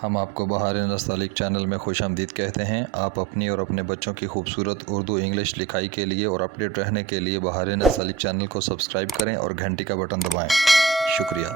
हम आपको बहार नस्तालिक चैनल में खुशामदीद कहते हैं। आप अपनी और अपने बच्चों की खूबसूरत उर्दू इंग्लिश लिखाई के लिए और अपडेट रहने के लिए बहार नस्तालिक चैनल को सब्सक्राइब करें और घंटी का बटन दबाएं। शुक्रिया।